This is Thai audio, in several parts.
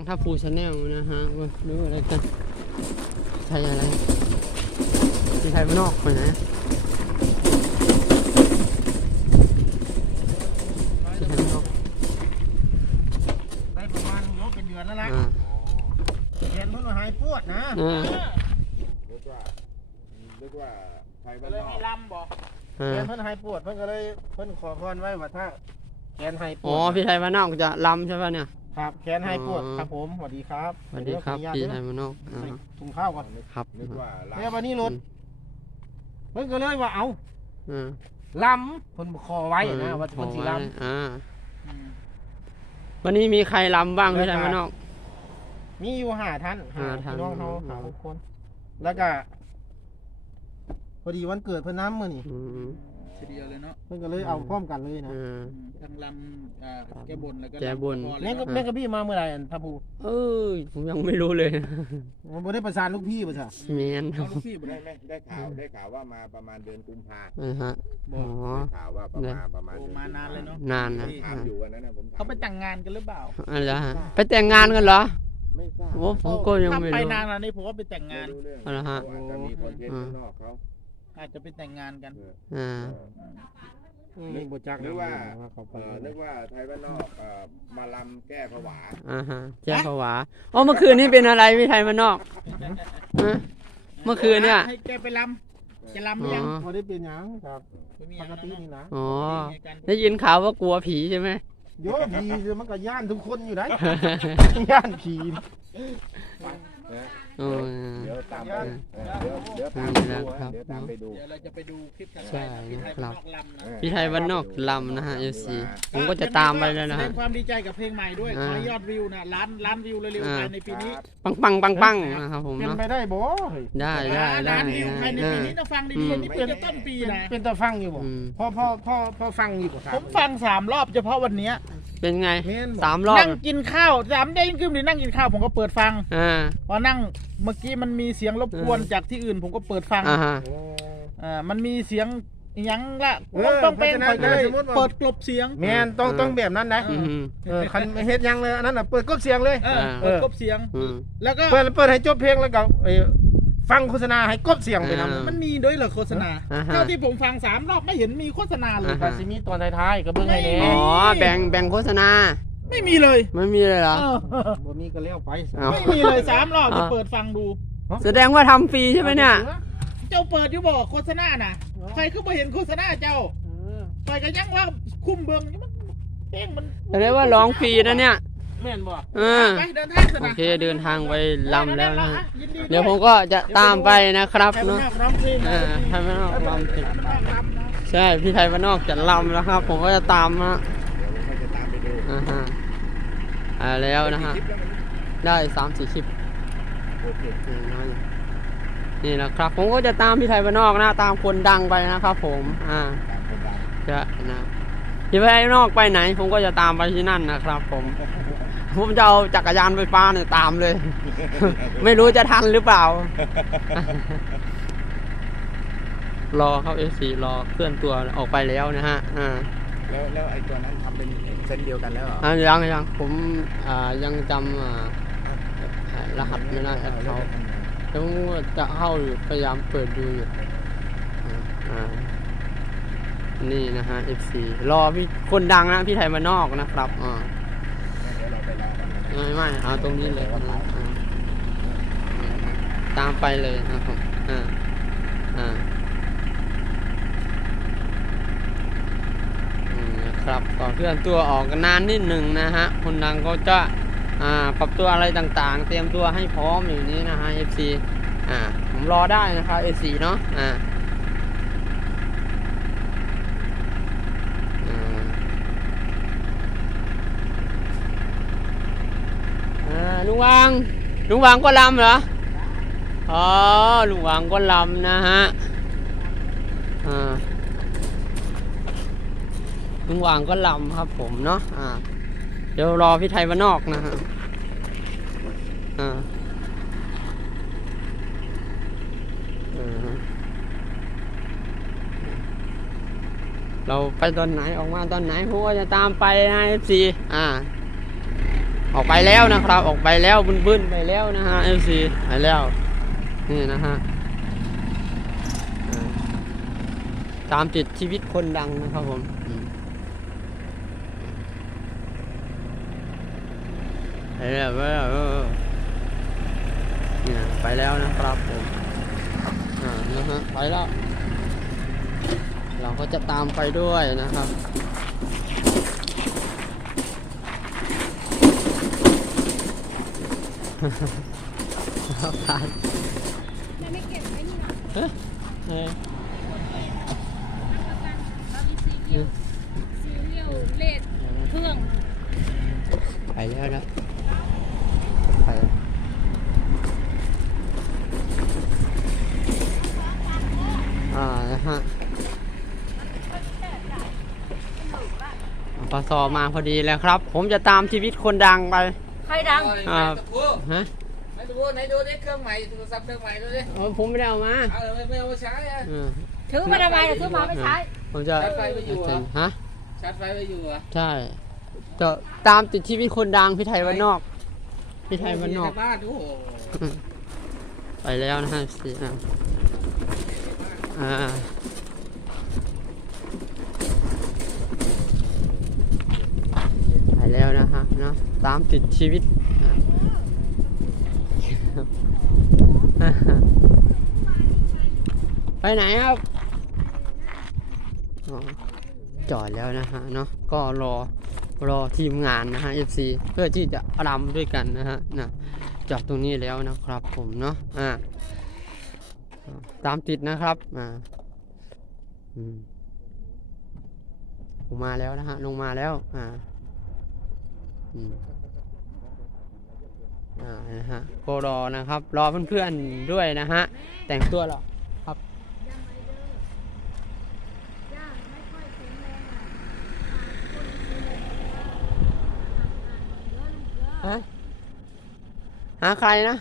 งทับฟูชาแนลนะฮะว่าดูอะไรกันใช่อะไรที่ไทยมานนอกไปไหนที่ไทยมานนอกได้ประมาณโลเป็นเดือนแล้วนะอ่าแขนเพิ่นว่าหายปวดนะอ่านึกว่านึกว่าไทยก็บ้านเลยนอให้กลำบ่อ่าแขนเพิ่นหายปวดเพิ่นก็เลยเพิ่นขอพรไว้ว่าถ้าแขนหายปวดอ๋อพี่ไทยมานนอกจะลำใช่ป่ะเนี่ย ครับแขนหายปวดอ๋อครับผมสวัสดีครับสวัสดีครับเยวขออพี่นุญาตไทยเด้อมานนอกอ่าใส่ถุงข้าวก่อนครับนึกว่าลาแล้ววันนี้รถเพิ่นก็เลยว่าเอาอ่าลำเพิ่นขอไว้นะว่าเพิ่นสิลอ่าวันนี้มีใครลำบ้างพี่ไทยมานนอกำมีอยู่ห้าท่านห้าท่านพี่น้องเขาอืมหาหกคน แล้วก็พอดีวันเกิดเพิ่นน้ำมื้อนี่อืม ทีเดียวเลยเนาะเพิ่นก็เลยเอาพร้อมกันเลยนะ อ่าทั้งลำอ่าแก้บนแล้วก็แก้บนลำขอเลยแม่งก็เนาะ แม่งก็พี่มาเมื่อไหร่อันทัพภูเอ้ยผมยังไม่รู้เลยผมบ่ได้ประสานลูกพี่ป่ะจ๊ะเมนเอาลูกพี่บ่ได้ได้ไหมได้ข่าวได้ข่าวว่ามาประมาณเดือนกุมภาอ่าฮะอ๋อ ได้ข่าวว่าประมาณประมาณโอ้ดืมานานเลยเนาะนานนะถามอยู่วันนั้นนะผมถมเขาไปแต่งงานกันหรือเปล่าอะไรฮะไปแต่งงานกันเหรอไม่ทราบโอ้ผมก็ยังถ้าไม่ไปรู้ นานแล้วนี่ผมว่าไปแต่งไม่งานรู้เรื่องเอาละฮะ เขาอาจจะมีคอนเทนต์ข้างนอกเขา อาจจะไปแต่งงานกัน อ่านี่บ่จักนึกว่า เขาไปเอ่อนึกว่าไทยบ้านนอกเอ่อมาลำแก้ผวาอ่าฮะแจ้งผวาอ๋อเมื่อคืนนี้เป็นอะไรพี่ไทยมานนอกฮะเมื่อคืนเนี่ย ให้แกไปลำจะลำหรือยังอ๋อ บ่ได้เป็นหยังครับไม่มีปอะไรกติเนาะนี่นะอ๋อมีกันได้ยินข่าวว่ากลัวผีใช่ไหม โยผีคือมันก็ย่านทุกคนอยู่ได้ ย่านผีนะ โอ้ยเดี๋ยวตามไปเออเดี๋ยวเดี๋ยวตามนี่ไปนะดูครัฮะบเดี๋ยวตามไปดูเดี๋ยวเราจะไปดูคลิปกันใช่พี่ไทยครับนอกลำนะเออพี่ไทยบ้านนอกลำนะฮะเอซีผมก็จะตามไปแล้วนะแสดฮะ งความดีใจกับเพลงใหม่ด้วยอ่าขอให้ยอดวิวนะล้านล้านวิวเร็วอ่า ๆภายในปีนี้ปังปังปังปังนะครับผมเป็นเนาะไปได้บ่เฮ้ยได้ได้ได้ล้านวิวภายในได้ปีนี้นะฟังอืดีมๆนี่เพิ่งจะต้นปีนะเป็นตาฟังอยู่บ่อืมพ่อพ่อพ่อพ่อฟังอยู่บ่ครับผมฟังสามรอบเฉพาะวันเนี้ย เป็นไงแม่นบ่สามรอบนั่งกินข้าวสามได้ขึ้นหรือนั่งกินข้าวผมก็เปิดฟัง อ่า พอนั่งเมื่อกี้มันมีเสียงรบกวนเออ จากที่อื่นผมก็เปิดฟังอ่าฮะ โอ้ อ่ามันมีเสียงอิหยังละเออต้องเป็นเพราะฉะนั้นไปเลยสมมุติว่า เปิดกลบเสียง แม่นต้องเออต้องแบบนั้นนะอืม เออคันเฮ็ดหยังเลยอันนั้นน่ะเปิดกบเสียงเลย เออเออ เปิดกลบเสียง อืม แล้วก็ เปิดเปิดให้จบเพลงแล้วก็เอ้ย ฟังโฆษณาให้กบเสียงไปนำเออมันมีด้วยเหรอโฆษณาอ่าฮะ เท่าที่ผมฟังสามรอบไม่เห็นมีโฆษณาเลย อ่าฮะก็สิมีตอนท้ายๆก็เบิ่งให้แหน่ไม่อ๋มีอแบ่งแบ่งโฆษณาไม่มีเลยไม่มีเลยเหรอ เออบ่มีก็แล้วไปเอา ไม่มีเลยสามรอบจะเปิดฟังดู แสดงว่าทำฟรีใช่ไหมเนี่ย เจ้าเปิดอยู่บอกโฆษณาน่ะใครก็ไม่เห็นโฆษณาเจ้าเออไปก็ยังว่าคุ้มเบิงนี่มันเพลงมันแสดงว่าร้องฟรีนะเนี่ย แม่นบ่เออไปเดินทางสโอนะเคเดินทางไปลำแล้วนะฮะยินดีเดี๋ยวผมก็จะตามไปนะครับใครเนาะมาร้องเพลงเออไทยบ้านนอกลำติดลำนะใช่พี่ไทยบ้านนอกจะลำแล้วครับ ผมก็จะตามนะเดี๋ยวผมก็จะตามไปดูอ่าฮะอ่าแล้วนะฮะคลิปแล้วมันได้สามสี่คลิปโอเคอืมน้อยอยู่นี่นะครับ ผมก็จะตามพี่ไทยบ้านนอกนะตามคนดังไปนะครับ ผมอ่าตามคนดังจะนะพี่ไทยบ้านนอกไปไหน ผมก็จะตามไปที่นั่นนะครับ ผม ผมจะเอาจักรยานไฟฟ้าเนี่ยตามเลย ไม่รู้จะทันหรือเปล่า รอเข้าเอซีรอเคลื่อนตัวออกไปแล้วนะฮะ อ่า แล้วแล้วไอ้ตัวนั้นทำเป็นเส้นเดียวกันแล้วเหรออ่ายังยังผมอ่ายังจำอ่าอ่ารหัสไม่ได้แอดเขาแล้วผมก็จะเข้าอยู่พยายามเปิดดูอยู่อ่าอ่านี่นะฮะ FC รอพี่คนดังนะพี่ไทยมานอกนะครับอ่า เดี๋ยวเราไปรอกัน ไม่ไม่เอาตรงนี้เลยนะตามไปเลยนะครับอ่าอ่าครับก่อนเคลื่อนตัวออกกันนานนิดหนึ่งนะฮะคนดังก็จะอ่าปรับตัวอะไรต่างๆ เตรียมตัวให้พร้อมอยู่นี้นะฮะ FC อ่าผมรอได้นะครับ FC เนาะอ่าอ่าอ่าลุ งวางลุงวางก็ลำเหรอ อ๋อลุงวางก็ลำนะฮะอ่าลุงวางก็ลำครับผมเนาะอ่าเดี๋ยวรอพี่ไทยมานอกนะฮะอ่าอ่าเราไปตอนไหนออกมาตอนไหนผมก็จะตามไปนะ FC อ่า ออกไปแล้วนะครับ ออกไปแล้วบึ้นบึ้นๆไปแล้วนะฮะเอฟซีไปแล้วนี่นะฮะตามติดชีวิตคนดังนะครับผมไปแล้วไปแล้วเออเนี่ยไปแล้วนะครับผมอ่านะฮะไปแล้ว เราก็จะตามไปด้วยนะครับ ครับ ผ่านมันไม่เก็บไว้นี่หรอเอ๊ะเอ๊ะเรามีซีเรียลซีเรียลเลดเครื่อง ไปแล้วนะไปอ่านะฮะปสมาพอดีแล้วครับ ผมจะตามชีวิตคนดังไป ใครดังอ่าฮะไหนดูไหนดูดิเครื่องใหม่โทรศัพท์เครื่องใหม่ดูดิเออผมไม่ได้เอามาเอาไม่ไม่เอามาใช้อะเออถือมาทำไมแต่ซื้อมาไม่ใช้ผมจะชาร์จไฟไม่อยู่เหรอฮะชาร์จไฟไว้อยู่เหรอใช่จะตามติดชีวิตคนดังพี่ไทยวันนอกพี่ไทยวันนอกใบ้านดูโอ้โหไปแล้วนะฮะสิอะอ่าไป แล้วนะฮะเนาะตามติดชีวิตไปไหนครับจอดแล้วนะฮะเนาะก็รอรอทีมงานนะฮะ FC เพื่อที่จะรำด้วยกันนะฮะนะจอดตรงนี้แล้วนะครับผมเนาะอ่าตามติดนะครับอ่าอืมลงมาแล้วนะฮะลงมาแล้วอ่า อืมอ่านะฮะก็รอนะครับ รอเพื่อนๆด้วยนะฮะ แต่งตัวหรอฮะหาใครนะ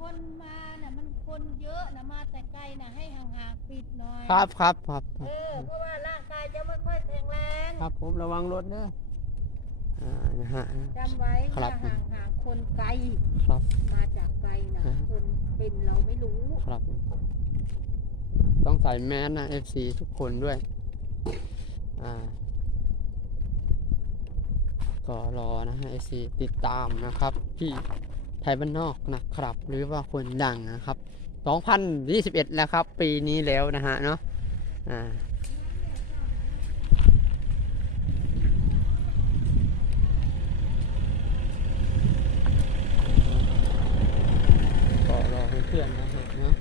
คนมาน่ะมันคนเยอะนะมาแต่ไกลนะให้ห่างๆปิดหน่อย ครับครับครับเออเพราะว่าร่างกายจะไม่ค่อยแข็งแรง ครับผมระวังรถเด้อ อ่านะฮะ จำไว้ครัว่าบห่างๆคนไกล ครับ มาจากไกลนะฮะคนเป็นเราไม่รู้ ครับ ต้องใส่แมสนะ FC ทุกคนด้วย อ่า ก็รอนะฮะ FC ติดตามนะครับที่ไทยบ้านนอกนะครับ หรือว่าคนดังนะครับ 2021 แล้วครับ ปีนี้แล้วนะฮะเนาะ อ่า ก็รอเพื่อนๆนะฮะเนาะ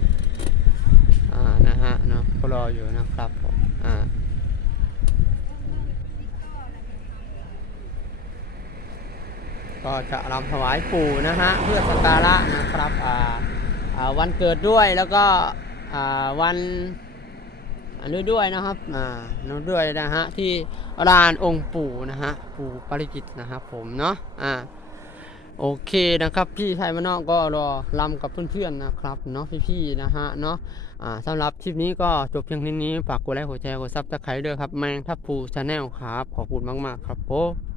อ่า นะฮะ เนาะก็ร อยู่นะครับผมอ่าก็จะรำถวายปู่นะฮะเพื่อสักการะนะครับอ่าอ่าวันเกิดด้วยแล้วก็อ่าวันอันนี้ด้วยนะครับอ่านู้ด้วยนะฮะที่ลานองค์ปู่นะฮะปู่ปริจิตนะครับผมเนาะอ่า โอเคนะครับ พี่ชายมานอกก็รอลำกับเพื่อนๆนะครับเนาะพี่ๆนะฮะเนาะอ่าสำหรับคลิปนี้ก็จบเพียงเท่านี้ฝากกดไลค์กดแชร์กดซับสไครต์ด้วยครับแมงทับพูชาแนลครับขอบคุณมากๆครับผม